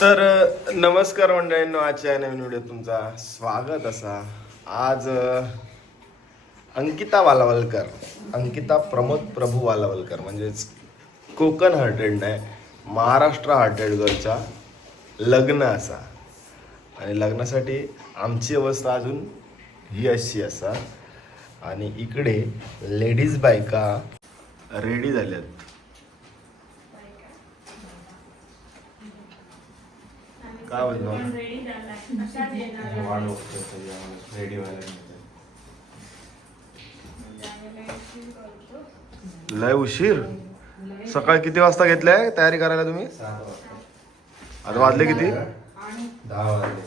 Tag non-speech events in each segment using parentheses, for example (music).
तर नमस्कार मंडळींनो आजच्या नवीन व्हिडिओ तुमचा स्वागत असा. आज अंकिता वालावलकर अंकिता प्रमोद प्रभू वालावलकर म्हणजेच कोकण हार्टेड नाही महाराष्ट्र हार्टेड गर्लचा लग्न असा. आणि लग्नासाठी आमची अवस्था अजून ही अशी असा. आणि इकडे लेडीज बायका रेडी झाल्यात. काय (laughs) म्हणतो लय उशीर. सकाळी किती वाजता घेतलाय? तयारी करायला तुम्ही? आता वाजले किती? दहा वाजले.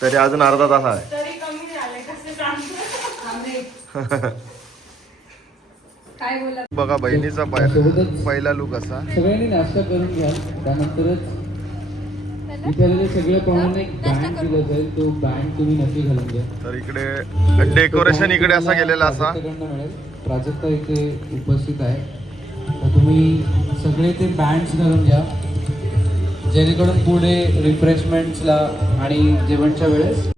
तरी अजून अर्धा तास आहे (laughs) तरी कमी झालंय कसं सांगतो काय बोला बघा बहिणीचा पहि- पहिला लुक असा. सगळ्यांनी नाश्ता करून घ्या त्यानंतरच सगळे पाहुण्यांना एक बँड दिला जाईल तो बँड तुम्ही नक्की घालून घ्या. तर इकडे डेकोरेशन इकडे असा गेलेला असा. मिळेल. प्राजक्ता इथे उपस्थित आहे. तर तुम्ही सगळे ते बँड्स घालून घ्या. जेणेकरून पुढे रिफ्रेशमेंट्सला आणि जेवणच्या वेळेस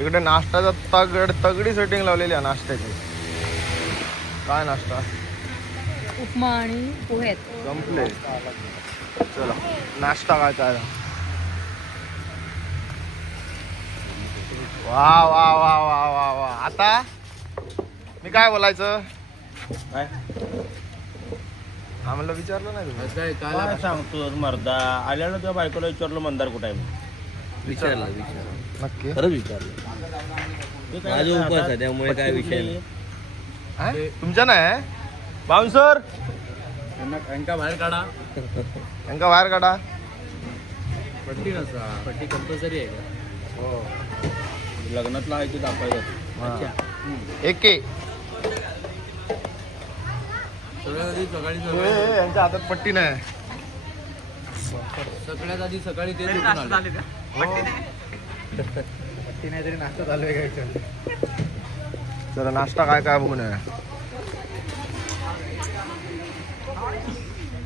इकडे नाश्त्याचा तगड तगडी सेटिंग लावलेली आहे नाश्त्याची. काय नाश्ता? उपमा आणि पोहेत संपले. चला नाश्ता काय काय? वा वा वा वा वा वा. आता? मी काय बोलायचं? काय? आम्हाला विचारलं नाही तुम्ही. काय काय सांगतो मर्दा? आल्यानं त्या बायकोला विचारलं मंदार कुठे आहे म्हणून. विचारलं विचारलं. नक्की. खरंच विचारलं. ते काय माझा आता उपवास आहे, त्यामुळे काय विषय नाही. हा? तुमच्या नाही बाउन्सर त्यांना बाहेर काढा. यांका बाहेर काढा. पट्टी नसा पट्टी कंपल्सरी आहे का? हो. लग्नातला आहे ते दाखवायचं हा. एके. सगळ्यात आधी सकाळी ए, यांच्या हातात पट्टी नाही. सगळ्यात आधी सकाळी ते झोपून आले. पट्टी नाही. तरी नाश्ता चालू आहे काय चला नाश्ता काय काय बघून.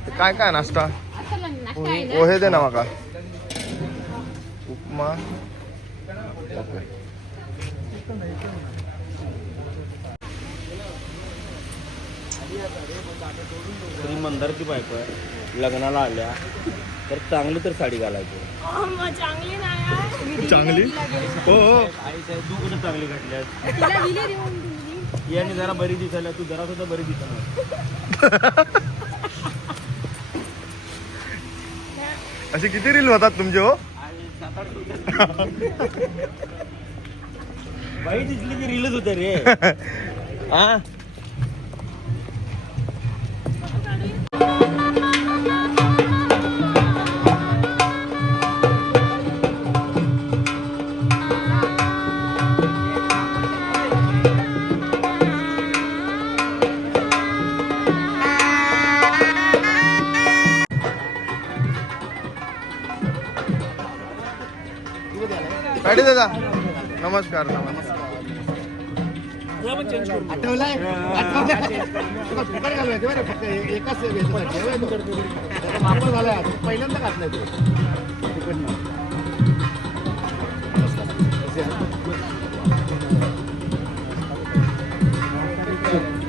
ते काय काय नाश्ता? पोहे दे ना माका. उपमा. ओके. तरी मंदारची बायको आहे लग्नाला आल्या तर चांगली तर साडी घालायची. चांगली नाही चांगली? हो हो. आई साहेब तू कुठे चांगली घातल्यास तिला दिली देऊन दिली याने जरा बरी दिसायला तू जरा सुद्धा बरी दिसणार असे किती रील होतात तुमचे हो? बाई दिसली की रीलच होते रे. (laughs) हा? दादा नमस्कार नमस्कार.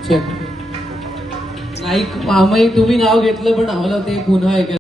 चेक. नाईक मामाई तुम्ही नाव घेतलं पण आम्हाला ते पुन्हा Ankita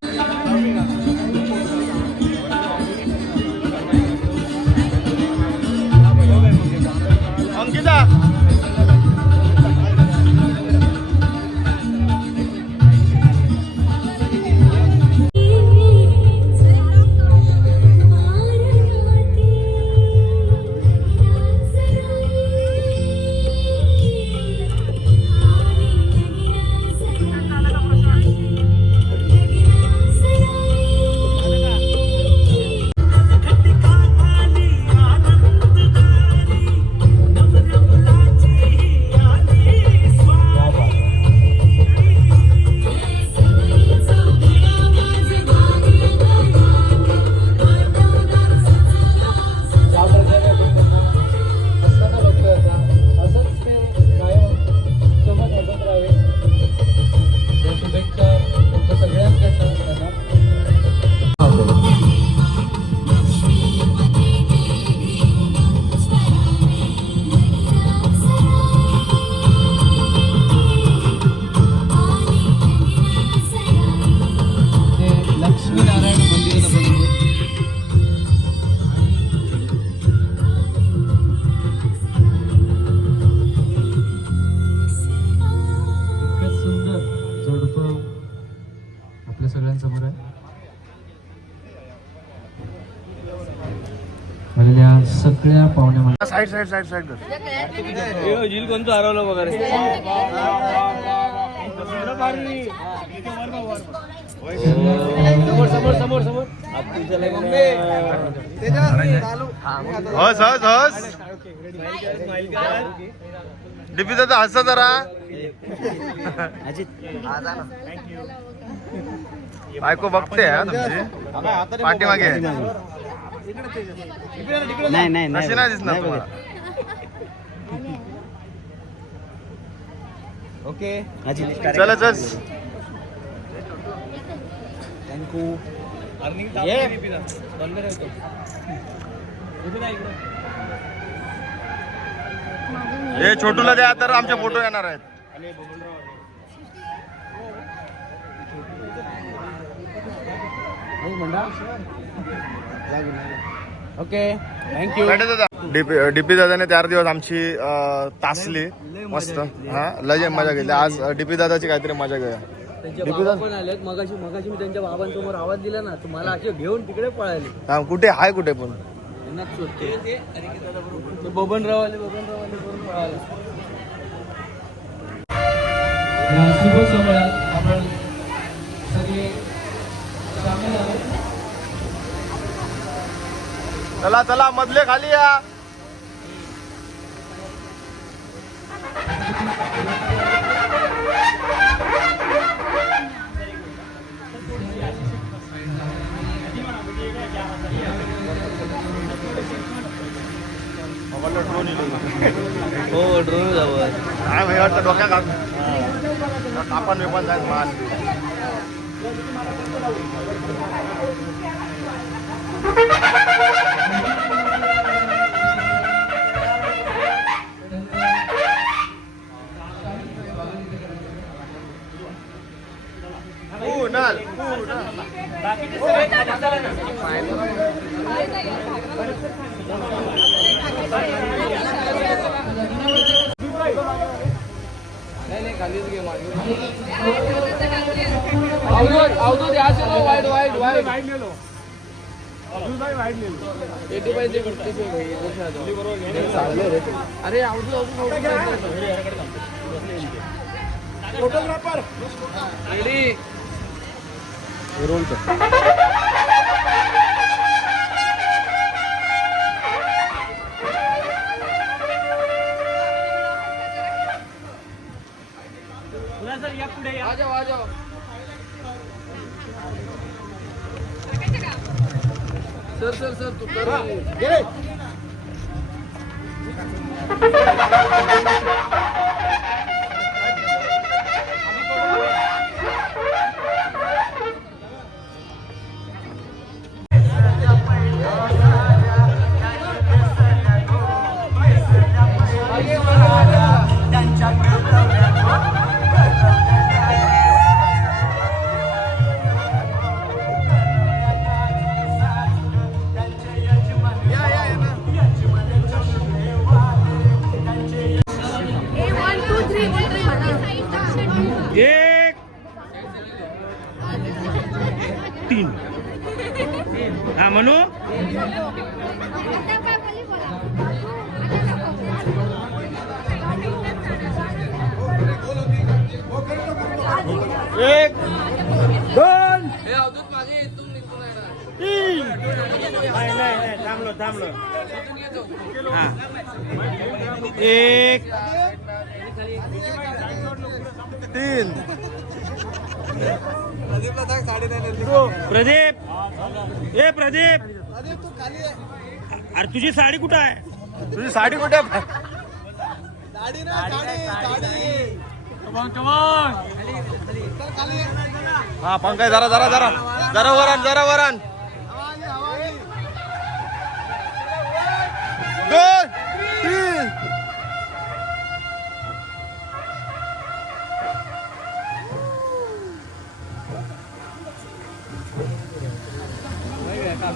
side side side side झील कोणतं हरवलं वगैरे? समोर समोर समोर समोर. हस हस हस. डीपी दादा हसा जरा. बायको बघते हा तुमची. पाठीमागे. नाही नाही नाही दिसणार तुम्हाला. ओके. चला चल हे छोटूला द्या तर आमचे फोटो येणार आहेत. ओके. थँक्यू भेटे दादा डीपी डीपी दादाने चार दिवस आमची तासली मस्त. हा लय मजा घेतली आज डीपी दादाची काहीतरी मजा घेऊया त्यांचे दीपू बाबा दादा? पण आलेत. मगाशी मगाशी मी त्यांच्या बाबांसमोर आवाज दिला ना असे घेऊन तिकडे पळाले. हा कुठे? हाय कुठे पण. त्यांना शोधते ते बबनराव आले बबनराव आले करून पळाले. चला चला मधले खाली या. अरे फोटोग्राफर रेडी रोल कर. आ जाओ आ जाओ सर सर सर तू कर. Thank you. एक दोन. तीन. नाही नाही नाही थांबलो थांबलो. हा. एक तीन. प्रदीप. ए प्रदीप. अरे तुझी साडी कुठं आहे? तुझी साडी कुठे आहे? हा पंकज जरा जरा जरा. जरा वरण जरा वरण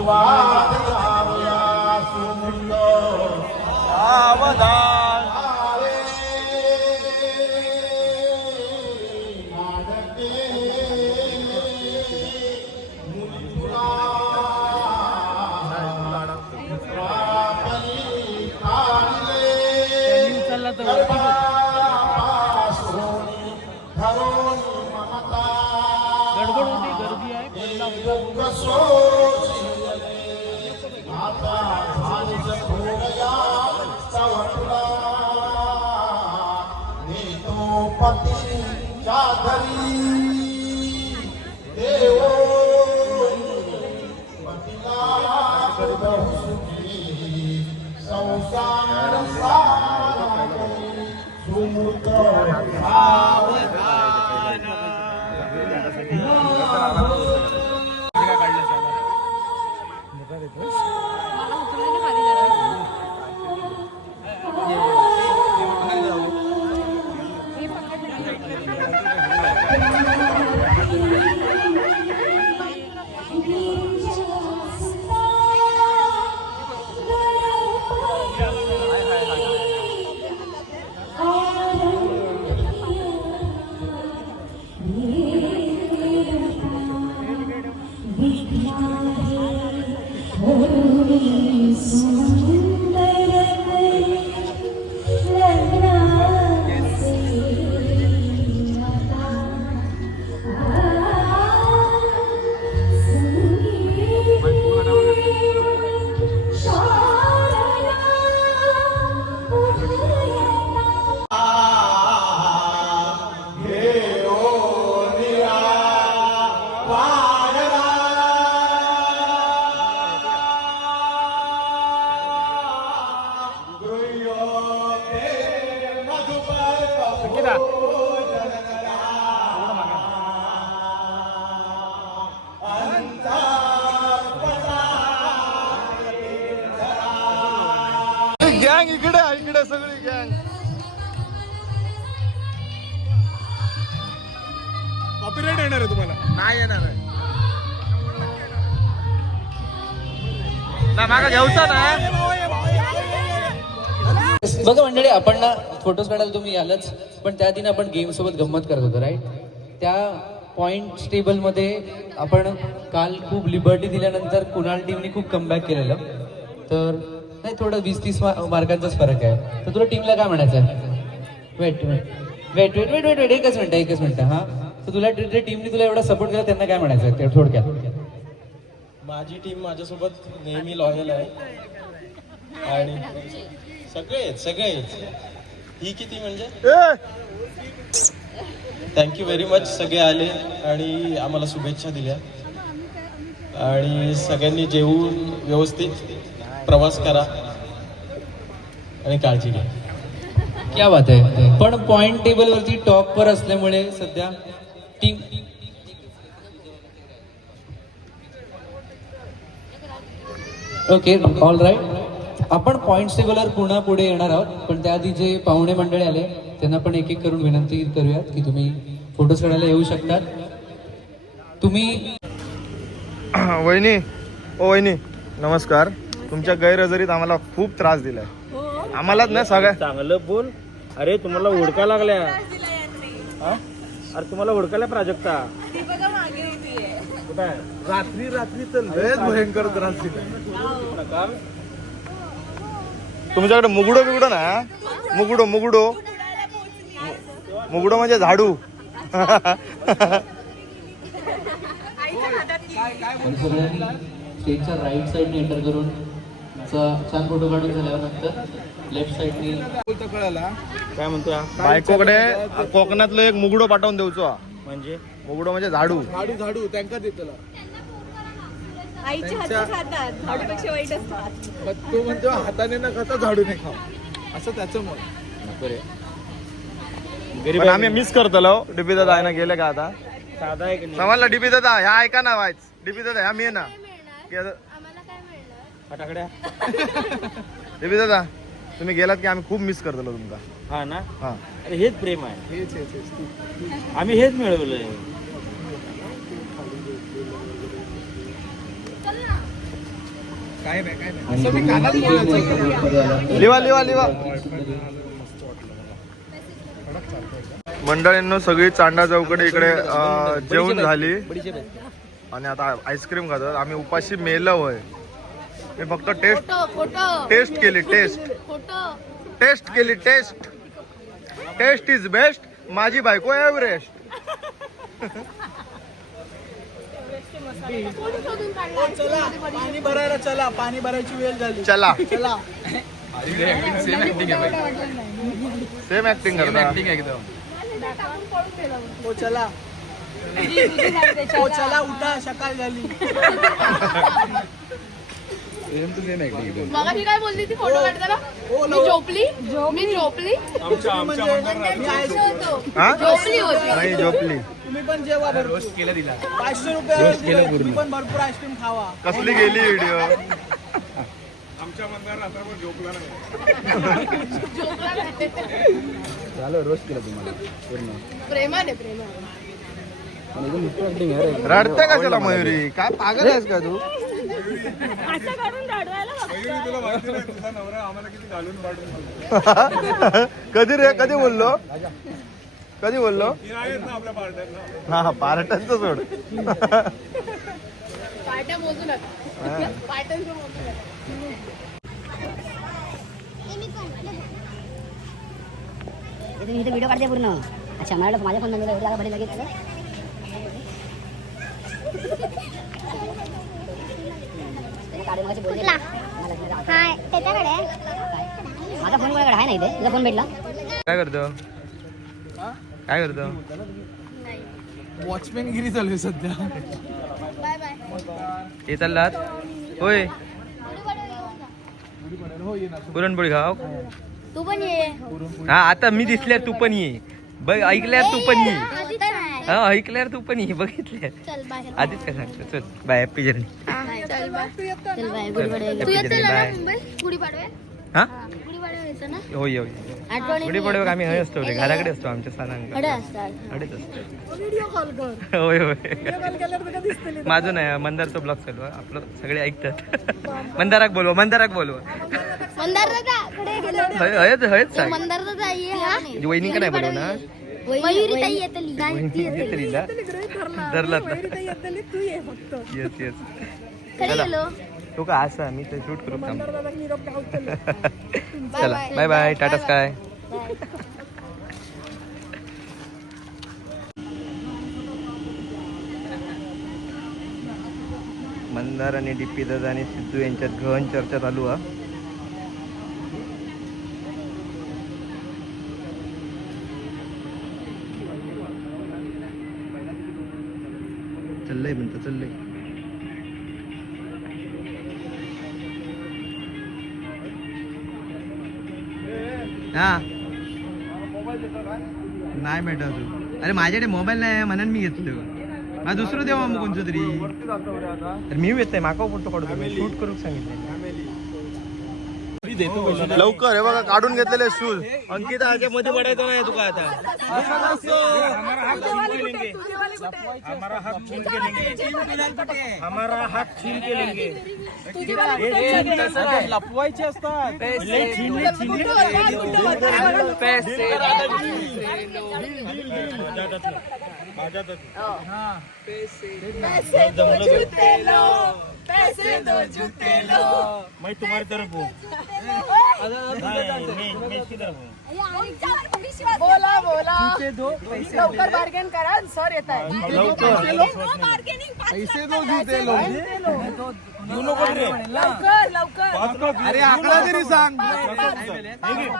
Subhanallah. गँग इकडे इकडे सगळी गँग. कॉपीराईट येणार आहे तुम्हाला? नाही येणार ना मागा घ्यायचा ना? बघा मंडळी आपण ना फोटोज काढायला तुम्ही यालच पण त्या दिन आपण गेम सोबत गंमत करत होतो राईट त्या पॉइंट टेबलमध्ये आपण काल खूप लिबर्टी दिल्यानंतर कुणाल टीमने खूप कमबॅक केलेलं. तर नाही थोडं वीस तीस मार्कांचाच फरक आहे. तर तुला टीमला काय म्हणायचं आहे? Wait wait wait wait wait wait wait एकच मिनटं एकच मिनटं हा. तर तुला टीमने तुला एवढा सपोर्ट केला त्यांना काय म्हणायचं आहे? ते थोडक्यात. माझी टीम माझ्यासोबत नेहमी लॉयल आहे. आणि सगळेच सगळेच. ही किती म्हणजे? थँक्यू व्हेरी मच सगळे आले आणि आम्हाला शुभेच्छा दिल्या. आणि सगळ्यांनी जेवून व्यवस्थित प्रवास करा आणि काळजी घ्या. क्या बात आहे. पण पॉइंट टेबल वरती टॉप वर असल्यामुळे सध्या टीम ओके ऑल राईट आपण पॉइंट टेबलवर पुन्हा पुढे येणार आहोत पण त्याआधी जे पाहुणे मंडळी आले त्यांना पण एक एक करून विनंती करूयात की तुम्ही फोटोज काढायला येऊ शकतात. तुम्ही (coughs) वहिनी ओ वहिनी नमस्कार. तुमच्या गैरहजेरीत आम्हाला खूप त्रास दिलाय. आम्हालाच नाही सगळ्या चांगलं बोल. अरे तुम्हाला हुडका लागल्या. हा? अरे तुम्हाला हुडकायला प्राजक्ता. कुठं आहे? रात्री रात्री तर लयच भयंकर त्रास दिला तुमच्याकडे मुगडो बिगडो ना? मुगडो मुगडो. मुगडो म्हणजे झाडू. स्टेजच्या राईट साईडने एंटर करून छान फोटो काढून झाल्यानंतर लेफ्ट साईडने काय म्हणतो? बायकोकडे कोकणातलं एक मुगडो पाठवून देऊचो. हा. म्हणजे मुगडो म्हणजे झाडू. आईच्या हातात खातात. झाडूपेक्षा वाईट असतात. तो म्हणतो हाताने न खाता झाडू नाही खाव असं त्याचं मत. पण आम्ही मिस करतलो. डीपी दादा आहे ना गेले का आता? साधा नाही? समजला? डीपी दादा ह्या ऐका ना वायच डीपी दादा ह्या मी आहे ना. फटाकड्या? (laughs) डीपी दादा तुम्ही गेलात की आम्ही खूप मिस करतलो तुमका हा ना? हा. अरे हेच प्रेम आहे. हेच हेच हेच. आम्ही हेच मिळवलंय. लिवा लिवा लिवा. मंडळींनो सगळी चांडा चौकडे इकडे जेवण झाली. आणि आता आईस्क्रीम खातात आम्ही उपाशी मेलो होय. मी फक्त टेस्ट टेस्ट केली टेस्ट. फोटो. टेस्ट केली टेस्ट. Test is best. माझी बायको एव्हरेस्ट. चला. पाणी भरायला चला पाणी भरायची वेळ झाली चला चला सेम ऍक्टिंग करता. हो चला. हो चला उठा सकाळ झाली. मग ती काय बोलली ती फोटो काढताना हो मी झोपली? मी झोपली? म्हणजे आहे हा? झोपली होती. तुम्ही पण जेवा रोस्ट केलं दिला पाचशे रुपये तुम्ही पण भरपूर आईस्क्रीम खावा. कसली गेली व्हिडिओ झोपला नाही. प्रेमाने प्रेमाने. रडते कशाला मयुरी? काय पागल आहेस का तू? असं करून रडवायला (laughs) कधी रे कधी बोललो? कधी बोललो? हा हा पार्टांचं सोड. इथे व्हिडिओ काढते पूर्ण. अच्छा मला माझ्या फोनमध्ये एवढी जागा भरली लगेच. माझा फोन कोणाकडे आहे ना इथे? तुझा फोन भेटला? काय करतो? काय करतो? वॉचमॅन गिरी चालू आहे सध्या. बाय बाय हे चाललात? होय. हो पुरणपोळी खाव तू पण ये हा आता मी दिसल्यावर तू पण ये. बघ ऐकल्यावर तू पण ये. हा ऐकल्यावर तू पण ये बघितल्या. चल बाय आधीच काय सांगतो चल बाय हॅपी जर्नी हा ना? होय होय. आठवणी पुढे पुढे आम्ही हय असतो रे घराकडे असतो आमच्या अडीच असतो. व्हिडिओ कॉल कर. होय होय. माझं नाही मंदारचं ब्लॉग चालू आपलं सगळे ऐकतात. मंदाराक बोलवा मंदाराक बोलवा. हयच हयच सांग हा? वहिनी का नाही तरी ना फक्त. येस येस गेलो. तो का असा? मी ते शूट करू थांब. दादा निरोप गावतले चला bye bye Tata Sky Mandar आणि डीपी दादा आणि सिद्धू यांच्यात गहन चर्चा चालू आहे चाललंय म्हणतं चाललंय. हा. नाही भेटत तू अरे माझ्याकडे मोबाईल नाही म्हणून मी घेतलो. मला दुसरं देवा मग कोणतं तरी. तर मी येत आहे माका फोटो काढतो शूट करू सांगितलं लवकर हे बघा काढून घेतलेले शूज. अंकिता मध्ये पडायचं नाही तुका आता. हमारा हात छीन के लेंगे. लपवायचे असतात. मैं तुम्हारी तरफ हूँ। मैं इसकी तरफ हूँ? बोला बोला. लवकर बार्गेन करा सर येत आहे पैसे दो जुते लो लवकर लवकर. अरे आकडा तरी सांग.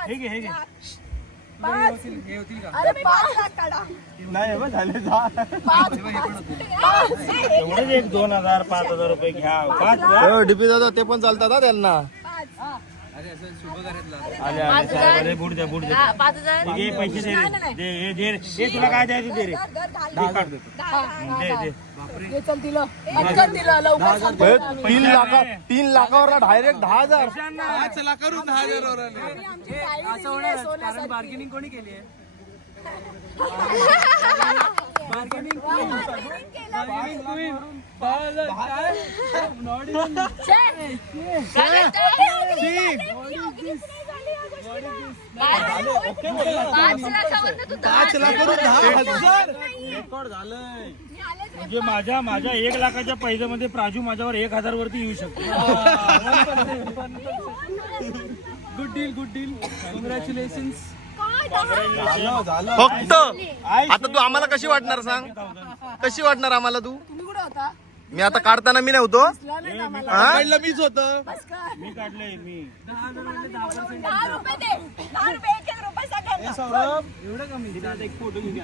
हे घे हे एक दोन हजार पाच हजार रुपये घ्या. पाच डीपी दादा ते पण चालतात हा त्यांना. आले आले. साहेब आले बुड द्या बुड द्या. हा, पाच हजार. आहे पैसे दे रे. दे हे दे रे. हे तुला काय द्यायचं दे रे? दे काढ देतो. हं, दे दे. हे चल दिलं पटकन दिलं लवकर सांग. हे तीन लाखा तीन लाखावर डायरेक्ट दहा हजार. चला करू दहा हजार आमची दिली आहे सोन्यासारखी. बार्गेनिंग कोणी केली आहे? (laughs) पाच लाख दहा हजार म्हणजे माझ्या माझ्या एक लाखाच्या पैशामध्ये प्राजू माझ्यावर एक हजार वरती येऊ शकतो good deal good deal congratulations फक्त आता तू आम्हाला कशी वाटणार सांग कशी वाटणार आम्हाला तू मी आता काढताना मी नव्हतो हा? मीच होतो मी काढलंय मी एवढं कमी आता एक फोटो घेऊन.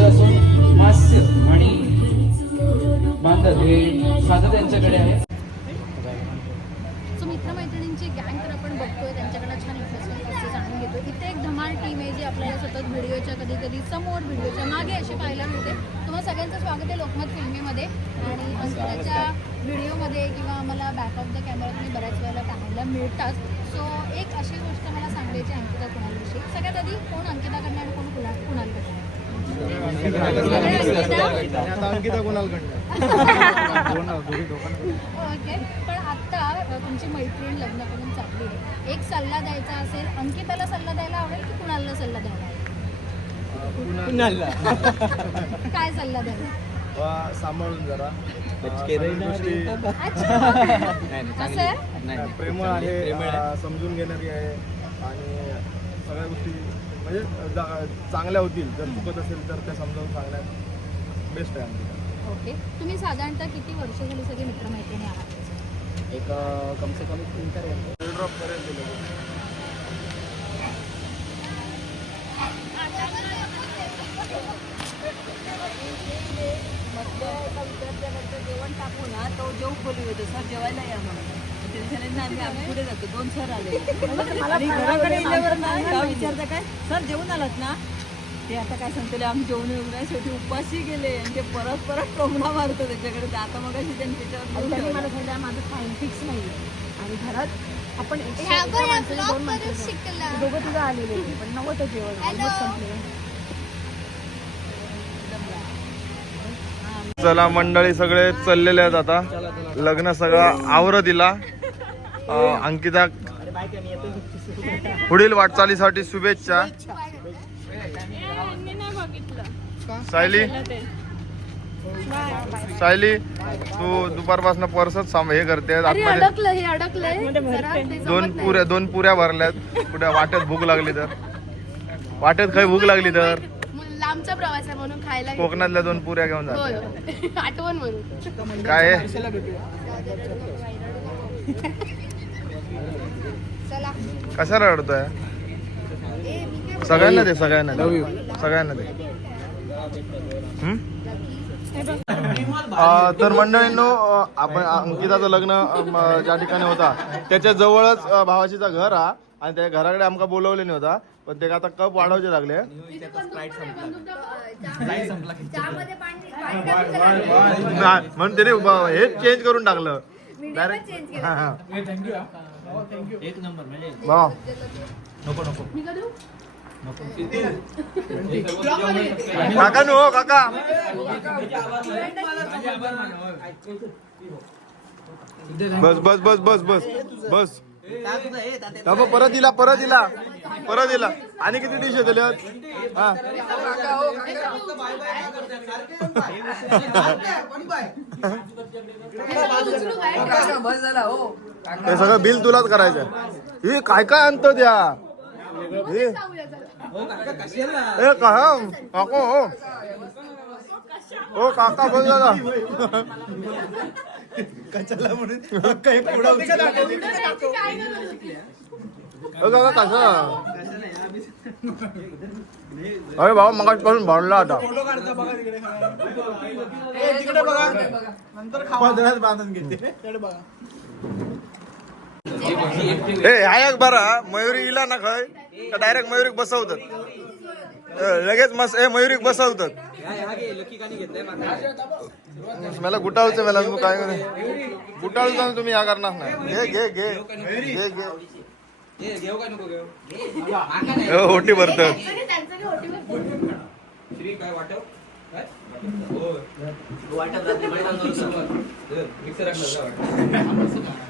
असून मास्य आणि हे साधं त्यांच्याकडे आहे. सो मित्रमैत्रिणींची गँग तर आपण बघतोय. त्यांच्याकडनं छान इन्व्हेस्टमेंट कसे जाणून घेतो इथे एक धमाल टीम आहे जी आपल्याला सतत व्हिडिओच्या कधी कधी समोर व्हिडिओच्या मागे अशी पाहायला मिळते. तुम्हाला सगळ्यांचं स्वागत आहे लोकमत फिल्मीमध्ये आणि अंकिताच्या व्हिडिओमध्ये किंवा आम्हाला बॅक ऑफ द कॅमेरा तुम्ही बऱ्याच वेळेला पाहायला मिळतात. सो एक अशी गोष्ट मला सांगायची आहे अंकिता कुणालविषयी. सगळ्यात आधी कोण अंकिताकडनं आणि कोण कुणा कुणालकडनं अंकिता पण आता तुमची मैत्रीण लग्न करून चालली आहे. एक सल्ला द्यायचा असेल अंकिताला सल्ला द्यायला आवडेल की कुणाला सल्ला द्यायला काय सल्ला द्याल? सांभाळून जरा. (laughs) अच्छा. कसं आहे. प्रेमळ आहे. समजून घेणारी आहे. आणि सगळ्या गोष्टी म्हणजे जा- चांगल्या होतील. जर चुकत असेल तर त्या समजावून सांगण्यात बेस्ट आहे आमची ओके. तुम्ही साधारणतः किती वर्ष झाली सगळे मित्रमैत्रिणी आहात? एक कम से कम तीन चार वर्ष. जेवण टाकू ना तो जेव खोली होते सर जेवायला या म्हणून. आम्ही पुढे जातो दोन सर आले आणि विचारता काय सर जेवून आलात ना ते आता काय सांगते आम्ही जेवण येऊन नाही शेवटी उपाशी गेले आणि ते परत परत टोमणा मारतो त्याच्याकडे आता मग अशी त्यांनी त्याच्यावर मला सांगितलं माझं टाइम फिक्स नाही आणि घरात आपण एकशे दोन माणसं दोघं तुझं आलेले पण नव्हतं जेवण चला मंडळी सगळे चाललेले आहेत आता. लग्न सगळं आवर दिला. अंकिता पुढील वाटचालीसाठी शुभेच्छा. सायली? सायली तू दुपारपासून परसच साम हे करते हे दोन. पुऱ्या दोन पुऱ्या भरल्यात. कुठे वाटेत भूक लागली तर. वाटेत काही भूक लागली तर. लांबचा प्रवास आहे म्हणून खायला. कोकणातल्या दोन पुऱ्या घेऊन जा. होय होय. (laughs) आठवण म्हणून. काय (laughs) कशाला रडतोय? सगळ्यांना दे सगळ्यांना दे. सगळ्यांना दे. तर मंडळींनो आपण अंकिताचं लग्न ज्या ठिकाणी होता त्याच्या जवळच भावाशीचा घर हा. आणि त्या घराकडे आमका बोलवले नाही होता पण ते आता कप वाढवायचे लागले. म्हणून त्याने हेच चेंज करून टाकलं. डायरेक्ट हा हा. एक नंबर म्हणजे वा. मी का देऊ? काका नो काका. बस बस बस बस बस बस. नको परत दिला परत दिला परत दिला आणि किती डिश दिल्या हा. हे सगळं बिल तुलाच करायचं हे काय काय आणतो द्या हे. ए का काको हो. हो काका बोल काका कसं अरे बाबा मगाचपासून भरला आता. तिकडे. बघा. नंतर खावा. बांधून घेते. तिकडे बघा. ए हायक बरा मयुरी इला ना खय डायरेक्ट मयुरीक बसवतात? लगेच मस्त ए मयुरीक बसवतात. मला गुटाळूचं मला काय करे? गुटाळू जाऊन तुम्ही या करणार नाही. घे घे घे. घे घे. (laughs)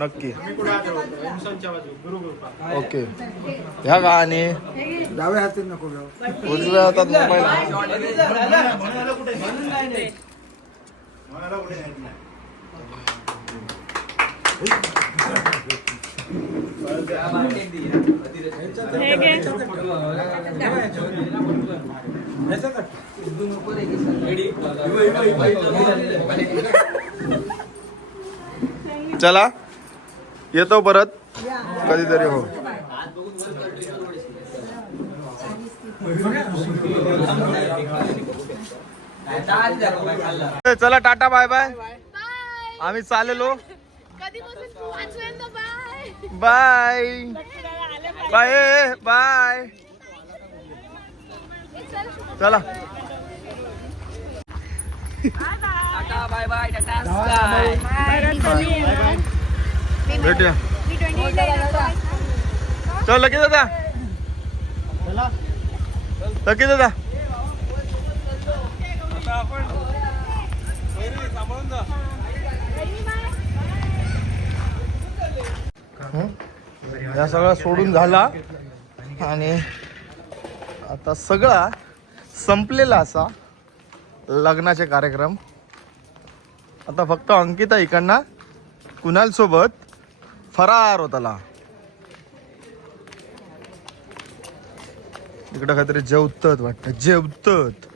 नक्की. ओके. ह्या का आणि? डाव्या हातात नको उजव्या हातात मोबाईल. चला. येतो परत? कधीतरी हो. चला टाटा बाय बाय. बाय. आम्ही वाचवेल बाय. बाय. Bye bye. चला. भेटूया. चल लगेच दादा लगेच दादा या सगळा सोडून झाला. आणि आता सगळा संपलेला असा लग्नाचे कार्यक्रम. आता फक्त अंकिता इकडनं कुणाल सोबत फरार होताला इकडं काहीतरी जेवतत वाटतं जेवतत.